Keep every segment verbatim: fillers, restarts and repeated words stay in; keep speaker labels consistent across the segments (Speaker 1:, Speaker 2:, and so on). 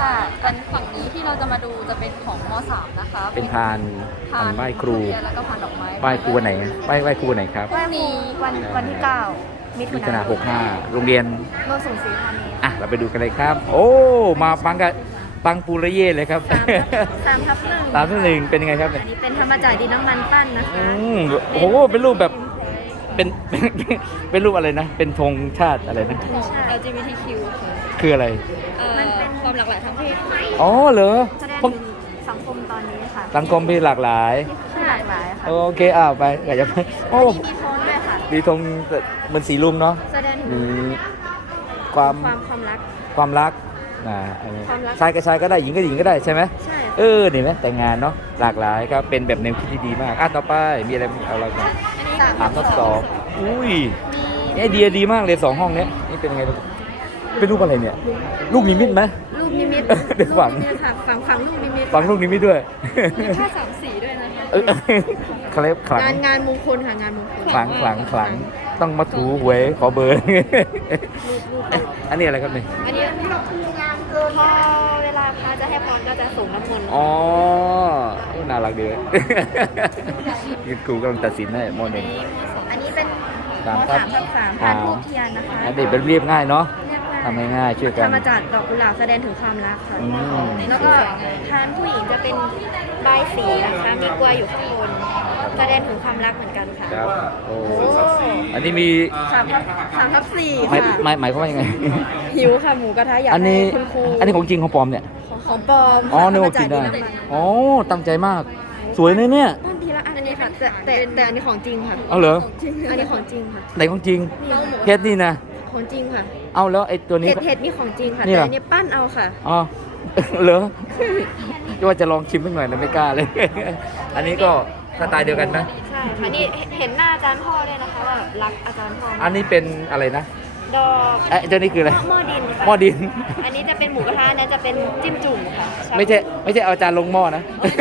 Speaker 1: เป็นฝั่งนี้ที่เราจะมาดูจะเป็นของม .สาม นะคะ
Speaker 2: เป็นพานพานไหว้ครู
Speaker 1: ทุเยนแล้วก็พานดอกไม้
Speaker 2: ไหว้ครูวันไหนไหว้ไหว้ครูวันไหนครับ
Speaker 1: พรุ่งนี้
Speaker 3: วันวันที่เก้ามิ
Speaker 2: มิ
Speaker 3: ถุ
Speaker 2: ถุนาน
Speaker 3: าย
Speaker 2: หกห้าโรงเรียน
Speaker 3: โนนสูงศรีธานี
Speaker 2: อ่ะเราไปดูกันเลยครับ โอ้มาปังกับปังปูระเย่เลยครับ
Speaker 3: สามสามทับหนึ่ง
Speaker 2: สามที่หนึ่งเป็นยังไงครับ
Speaker 3: อันนี้เป็นทำมาจากดินน้ำมันปั้นนะ
Speaker 2: อื
Speaker 3: คะ
Speaker 2: มโอ้โหเป็นรูปแบบเป็น เป็นรูปอะไรนะ เป็นธงชาติอะไรนะ
Speaker 1: แอล จี บี ที คิว
Speaker 2: คืออะไร
Speaker 1: เอ่อความหลากหลายทางเพศ
Speaker 2: อ๋อเหรอ
Speaker 3: แสดง
Speaker 2: ผม
Speaker 3: ถึงสังคมตอนนี้ค่ะ
Speaker 2: สังคมที่หลากหลาย
Speaker 3: ที่หลากหลายค่ะ
Speaker 2: โอเคอ่าไปอยากจะไปโอ้
Speaker 3: อันนี้มีโทนด้วยค่ะ
Speaker 2: มีธงเหมือนสีลุ่มเนาะ
Speaker 3: แสดงถึง
Speaker 2: มีความ
Speaker 3: ความความรัก
Speaker 2: ความรักนะอันนี้
Speaker 3: ความรัก
Speaker 2: ชายกับชายก็ได้หญิงกับหญิงก็ได้ใช่ไหม
Speaker 3: ใช่
Speaker 2: เออนี่ไหมแต่งงานเนาะหลากหลายครับเป็นแบบแนวคิดที่ดีมากอ่ะต่อไปมีอะไรเอาอะไรมา
Speaker 3: สาม
Speaker 2: ถามทดสอบอุ้ย
Speaker 3: มี
Speaker 2: ไอเดียดีมากเลยสองห้องเนี้ยนี่เป็นไงลูกเป็นรูปอะไรเนี่ยลูกนิมิตไหม
Speaker 3: ลูกนิมิต
Speaker 2: เดี๋ยวฝัง
Speaker 3: ลูกนิมิตค่ะฝังฝังลูกนิมิต
Speaker 2: ฟังลูกนิมิตด้วย
Speaker 1: มีค่าสามสีด้วยนะคะ
Speaker 2: เออเคล็บขลัง
Speaker 3: งานงานมงคลค่ะงานมงคล
Speaker 2: ขลังขลังขลังต้องมาถูหวยขอเบอร์
Speaker 3: ลูกลูก
Speaker 2: อันนี้อะไรครับเนี่ย
Speaker 3: อันนี้พอเวลาพระจะให้พรก็จะส่งน้ำมนต์
Speaker 2: อ๋อน่ารักดีเลย ยืนครูกำลังตัดสินให้มอหนึ่ง
Speaker 3: อันนี้เป็น
Speaker 2: สาม
Speaker 3: ม
Speaker 2: ครับ
Speaker 3: สามทับสามพานทูบเทียนนะคะ
Speaker 2: อันนี้เป็นเรียบง่ายเนาะ
Speaker 3: เรียกว่า
Speaker 2: ทำง่ายๆช่วยกัน
Speaker 3: ทำมาจากดอกกุหลาบแสดงถึงความรักค่ะ
Speaker 2: อืม
Speaker 3: แล้วก็ทานผู้หญิงจะเป็นใบายสีนะคะ มีกลวยอยู่ข้างบน แสดงถึงความรักเหมือนกันค่ะ
Speaker 2: ครับโอ้
Speaker 3: โอ้
Speaker 2: อันนี้มี
Speaker 3: สามทับสามทับสี่
Speaker 2: หมาย
Speaker 3: ค่ะ
Speaker 2: หมายหมายความว่ายังไง
Speaker 3: หิวค่ะหมูกระทะอยาก
Speaker 2: อันนี้
Speaker 3: ให้คุณครู
Speaker 2: อันนี้ของจริงของปลอมเนี่ย
Speaker 3: ของของปลอม
Speaker 2: อ๋อ
Speaker 3: ค่ะ
Speaker 2: นึกว่า
Speaker 3: ทำม
Speaker 2: กินได้
Speaker 3: จำมัน
Speaker 2: อ๋อตั้งใจมาก สวยนะเนี่ย
Speaker 3: ต้นทีละอันนี้ค่ะแต่แต่แต่อันนี้ของจริงค่ะ
Speaker 2: เอาเหรอ
Speaker 3: อันนี้ของจริงค่ะ
Speaker 2: ไหนของจริง
Speaker 3: นี่ค่ะ
Speaker 2: เพชรนี่นะ
Speaker 3: ของจริงค่ะ
Speaker 2: เอาแล้วไอ้ตัวนี้
Speaker 3: เห็ดเห็ดนี่ของจริงค่ะ
Speaker 2: นี่
Speaker 3: แต่
Speaker 2: เหรอ
Speaker 3: อันนี้ปั้นเอาค่ะ
Speaker 2: อ๋อ เหรอว่าจะลองชิมสักหน่อยนะไม่กล้าเลย อันนี้ก็สไตล์เดียวกันนะ
Speaker 3: ใช่ค่ะนี่เห็นหน้าอาจารย์พ่อด้วยนะคะว่ารักอาจารย์พ่อ
Speaker 2: อันนี้เป็นอะไรนะ
Speaker 3: ดอก
Speaker 2: เอ๊ะเจ้านี่คืออะไร
Speaker 3: หม้อดินค่ะ
Speaker 2: หม้อดิน
Speaker 3: อันนี้จะเป็นหมูกระทะอันนี้จะเป็นจิ้มจุ่มค่ะ
Speaker 2: ไม่ใช่ไม่ใช่เอาจานลงหม้อนะ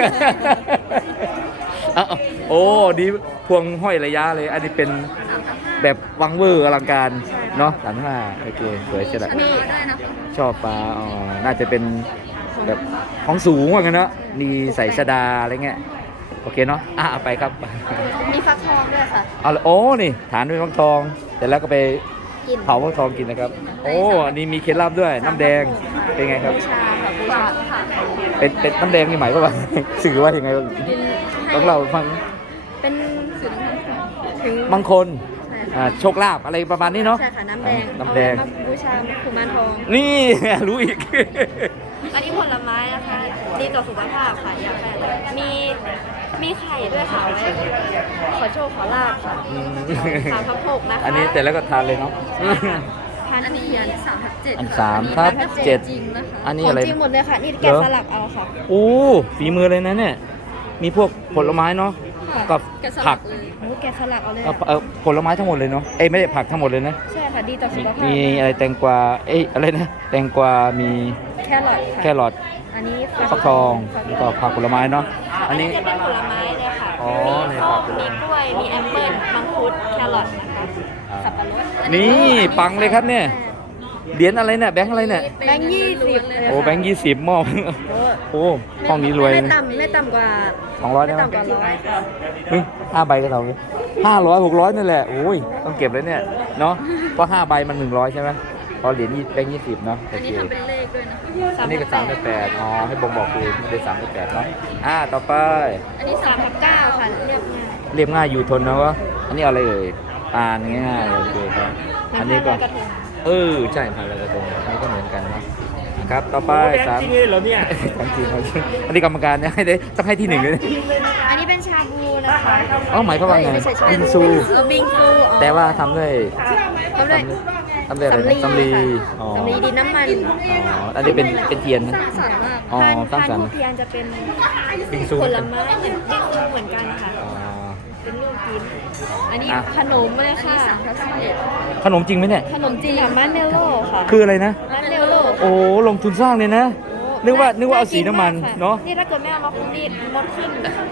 Speaker 2: เอาเอาโอ้ดีพวงห้อยระยะเลย อันนี้เป็นแบบวังเวอร์อลังการเนาะสามห้าโอเคสวยใช่ไหม
Speaker 1: มีด้วยนะคะ
Speaker 2: ชอบปลาอ๋อน่าจะเป็นแบบของสูงว่ากันเนาะมีใส่ชดาอะไรเงี้ยโอเคเนาะอ่ะเอาไปครับ
Speaker 3: มีฟักทองด้วยค่ะ
Speaker 2: เอาละโอ้นี่ฐานด้วยฟักทองแต่แล้วก็ไป
Speaker 3: กิน
Speaker 2: เผาฟักทองกินนะครับ โอ้อันนี้มีเคล็ดลับด้วยน้ำแดงเป็นไงครับ
Speaker 3: บูชาค่ะบูชาค่ะ
Speaker 2: เป็นเป็นน้ำแดงนี่หมายความว่า สื่อว่ายังไงบ้าง
Speaker 3: เป็น
Speaker 2: ต้องเล่าฟัง
Speaker 3: เป็นถึง
Speaker 2: บางคน
Speaker 3: ใช่
Speaker 2: อ่าโชคลาภอะไรประมาณนี้เนาะ
Speaker 3: ใช่ค่ะน้ำแดง
Speaker 2: น้ำแดง
Speaker 3: เอามาบูชากุมารทอง
Speaker 2: นี่ รู้อีก
Speaker 3: อันนี้ผลไม้นะคะ ดีต่อสุขภาพค่ะ อยากให้มีมีไข่ด้วยค่ะไว้ขอโชคขอลาบค่ะ
Speaker 2: อืม
Speaker 3: สามทับหกนะคะ
Speaker 2: อันนี้แต่แล้วก็ทานเลยเนาะ
Speaker 3: ทาน
Speaker 1: อัน
Speaker 3: ทุ
Speaker 1: นี้
Speaker 3: เรียน
Speaker 1: สามทับเจ็ด
Speaker 2: อัน
Speaker 1: ค่ะ
Speaker 2: สามครับ
Speaker 1: อันนี้
Speaker 2: เจ็ด
Speaker 1: จริงนะคะ
Speaker 2: อันนี้
Speaker 3: ของ
Speaker 2: อะไร
Speaker 3: จริงหมดเลยค่ะ นี่แกะสลักเอาค่ะ
Speaker 2: โอ้ฝีมือเลยนะเนี่ย มีพวกผลไม้เนาะ
Speaker 3: ค่ะ
Speaker 2: กับ
Speaker 1: แกะส
Speaker 2: ผั
Speaker 1: ลั
Speaker 2: ก
Speaker 1: กเลย
Speaker 3: โอ้แกะสลักเอาเลย
Speaker 2: เอา
Speaker 3: อะ
Speaker 2: เอาผลไม้ทั้งหมดเลยเนาะ เอ้ยไม่ใช่ผักทั้งหมดเลยนะ
Speaker 3: ใช่ค่ะ ดีต่อสุ
Speaker 2: มี
Speaker 3: ขภาพ
Speaker 2: มีอะไรแตงกวา เอ้ยอะไรนะ แตงกวา มี
Speaker 3: แครอทค่ะ
Speaker 2: แครอท
Speaker 3: อันนี้
Speaker 2: ฟักทองแล้วก็ผักผลไม้เนาะ อั
Speaker 3: อั
Speaker 2: น
Speaker 3: น
Speaker 2: นี้
Speaker 3: นี้จะเป็นผลไม้เลยค่ะ
Speaker 2: อ๋อ
Speaker 3: มี
Speaker 2: ใน
Speaker 3: ส้
Speaker 2: ผัก
Speaker 3: ม
Speaker 2: ผลไม้
Speaker 3: มีกล้วย มีแอปเปิ้ลมังคุด แครอทนะคะ สับปะรด
Speaker 2: นี่ปังเลยครับเนี่ย เหรียญอะไรเนี่ยแบงค์อะไรเนี่ย
Speaker 3: แบงค์ยี่สิบเลย
Speaker 2: โอ้
Speaker 3: ค่ะ
Speaker 2: แบงค์ยี่สิบมอบ
Speaker 3: โอ้
Speaker 2: โอ้ห้องนี้รวย
Speaker 3: ไม่
Speaker 2: นะ
Speaker 3: ต่ำไม่ต่ำกว่า
Speaker 2: สองร้อย
Speaker 3: ไม่
Speaker 2: ได้ไหม
Speaker 3: ต่ำกว่าร้อยค่ะ
Speaker 2: เฮ้ยห้าใบก็เท่านี้ห้าร้อยหกร้อยนั่นแหละโอ้ยต้องเก็บเลยเนี่ยเนาะเพราะห้าใบมันหนึ่งร้อยใช่ไหมพอเหรียญยี่แบงค์ยี่สิบเนาะโอ
Speaker 1: อัน
Speaker 2: เค
Speaker 1: นี้ทำเป็นเลขด้วยนะคะ
Speaker 2: อันนี้ก็สามได้แปดอ๋อให้บ่งบอกคือได้สามได้แปดเนาะอ่าต่อไป
Speaker 1: อันนี้
Speaker 3: สา
Speaker 1: สาม ม
Speaker 3: ทับเก้าค่ะ เรียบง่าย
Speaker 2: เรียบง่ายอยู่ทนนะวะอันนี้อะไรเอ่ยปานง่ายๆโอเคครับอันนี้ก็
Speaker 3: ำผ้าลอยกระทง
Speaker 2: เออใช่พันลอยกระทงอันนี้ก็เหมือนกันเนาะครับต่อไปสาม
Speaker 4: จริงเลยเหรอเนี่ย
Speaker 2: สามจริงครับอันนี้กรรมการเนี่ยให้ได้ต้องให้ที่หนึ่งเลยนะ
Speaker 3: อันนี้เป็นชาบูนะคะ
Speaker 2: อ๋อหมายความว่าไง
Speaker 3: ไม่ใช่ชา
Speaker 2: บิงซู
Speaker 3: เออบิงซูอ๋อ
Speaker 2: แต่ว่าทำด้วย
Speaker 3: ทำด้วย
Speaker 2: ทำด้วยอะไรนะสำลี
Speaker 3: ค่ะ
Speaker 2: อ๋อ
Speaker 3: สำลีดินน้ำมัน
Speaker 2: อ๋ออันนี้เป็นเป็นเทียนนะ
Speaker 1: สร้างสรรค์มาก
Speaker 2: อ๋อ
Speaker 3: ทาน
Speaker 2: สร้างสรรค์
Speaker 3: ทานทูบเทียนจะเป็น
Speaker 2: บิงซู
Speaker 3: ผลไม้เหมือนบิงซูเหมือนกันค่ะ
Speaker 2: อ๋อ
Speaker 3: เป็นลูกกิน อันนี้
Speaker 2: อ่ะ
Speaker 3: ขนมเลย
Speaker 1: อันนี้
Speaker 3: ค่ะ
Speaker 1: สามทับสิบเอ็ด
Speaker 2: ขนมจริงไหมเนี่ย
Speaker 3: ขนมจีนค่ะมัดเมลโล่ค่ะ
Speaker 2: คืออะไรนะ
Speaker 3: มัดเมลโล่
Speaker 2: โอ้ลงทุนสร้างเลยนะ นึกว่านึกว่าเอาสีน้ำมันเนาะ
Speaker 3: นี่ถ้าเกิดไม่เอามาคุมนี่มดขึ้น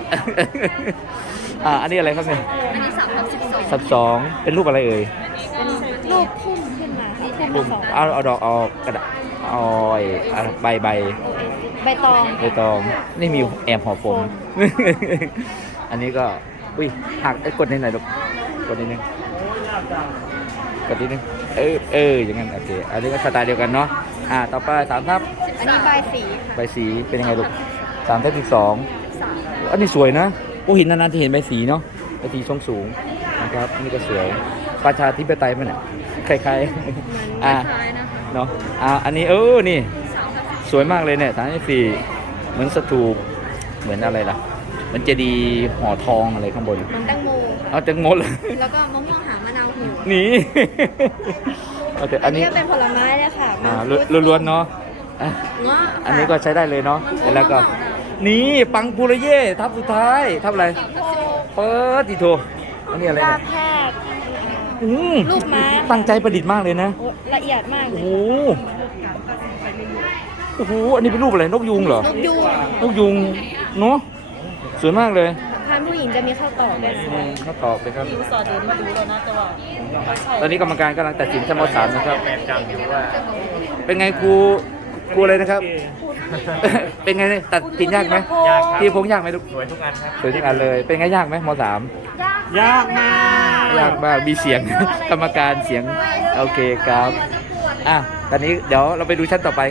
Speaker 2: อ่าอันนี้อะไรครับเนี่ย
Speaker 1: อันนี้สามทับสิบสอง
Speaker 2: สับสองเป็นรูปอะไรเอ่ย
Speaker 3: เป็นรูปพุ่มขึ้นมาที่พุ่ม
Speaker 2: ปุ่ม
Speaker 3: สอง
Speaker 2: เอาเอาดอกเอากระดาษออยอ่ะใบใบ
Speaker 3: ใบตอง
Speaker 2: ใบตองนี่มีแอบห่อโฟม อันนี้ก็อุ้ยหักไอ้ยกดนิดหน่อยลูกกดนิดนึงกดนิดนึงเออเอออย่างนั้นโอเคอันนี้ก็สไตล์เดียวกันเนาะอ่าต่อไปสามทับ
Speaker 3: อันนี้ใบสีค่ะ
Speaker 2: ใบสีเป็นยังไงลูกสามทับสิบสอง
Speaker 3: สาม
Speaker 2: อันนี้สวยนะโอ้หินนานๆที่เห็นใบสีเนาะใบสีทรงสูงนะครับนี่ก็สวยประชาธิปไตยมันอ่ะคล้ายๆอ่า
Speaker 1: คล้ายๆนะคะ
Speaker 2: เนาะอ่าอันนี้เออนี่
Speaker 1: สามทับสิบ
Speaker 2: สวยมากเลยเนี่ยสามสิบสี่เหมือนสถูปเหมือนอะไรล่ะเหมันเจดีย์ห่อทองอะไรข้างบน
Speaker 3: เหมือนแตงโม
Speaker 2: เอาจังงดเลย
Speaker 3: แล้วก็มะม่วงหางมะนาวหู
Speaker 2: นี่ เอาแต่
Speaker 3: อั
Speaker 2: อั
Speaker 3: น
Speaker 2: น
Speaker 3: นี้
Speaker 2: นี้
Speaker 3: ก็เป็นผลไม้เลยค่ะ
Speaker 2: อ่า
Speaker 3: มังคุด
Speaker 2: ล้วนๆเนาะอ่ะ
Speaker 3: เงาะ
Speaker 2: อันนี้ก็ใช้ได้เลยเนาะแล้วก็นี่ปังปูระเย่ทับสุดท้ายทับอะไรเปิดดิโทอันนี้อะไร
Speaker 3: ลา
Speaker 2: เนี่ย
Speaker 3: แพทย์
Speaker 2: อืม
Speaker 3: ลูกไม้
Speaker 2: ตั้งใจประดิษฐ์มากเลยนะ
Speaker 3: โอ้ละเอียดมากเล
Speaker 2: โอ้
Speaker 3: ย
Speaker 2: โหโอ้โหอันนี้เป็นรูปอะไรนกยูงเหรอน
Speaker 3: กยูง
Speaker 2: นกยูงเนาะสวยมากเลย
Speaker 3: พันผู้หญิงจะมีข้าวตอกด้วยนะ
Speaker 2: อืมเขาตอบเลยครับ
Speaker 1: ยูสอดเดินมาดูแล้วนะแต่ว่า
Speaker 2: ตอนนี้กรรมการกำลังตัดสินชั้นมสามนะครับ เป็นไงครูครูอะไรนะครับ เป็นไงเนี่ยตัดสินยากไหม
Speaker 4: ยากครับ
Speaker 2: ที่พงยากไหมลูก
Speaker 4: สวยทุกอันครับ
Speaker 2: สวยทุกอันเลย เป็นไงยากไหมมสาม
Speaker 4: ยากมาก
Speaker 2: ยากมากมีเสียง กรรมการเสียงโอเคครับอ่ะตอนนี้เดี๋ยวเราไปดูชั้นต่อไป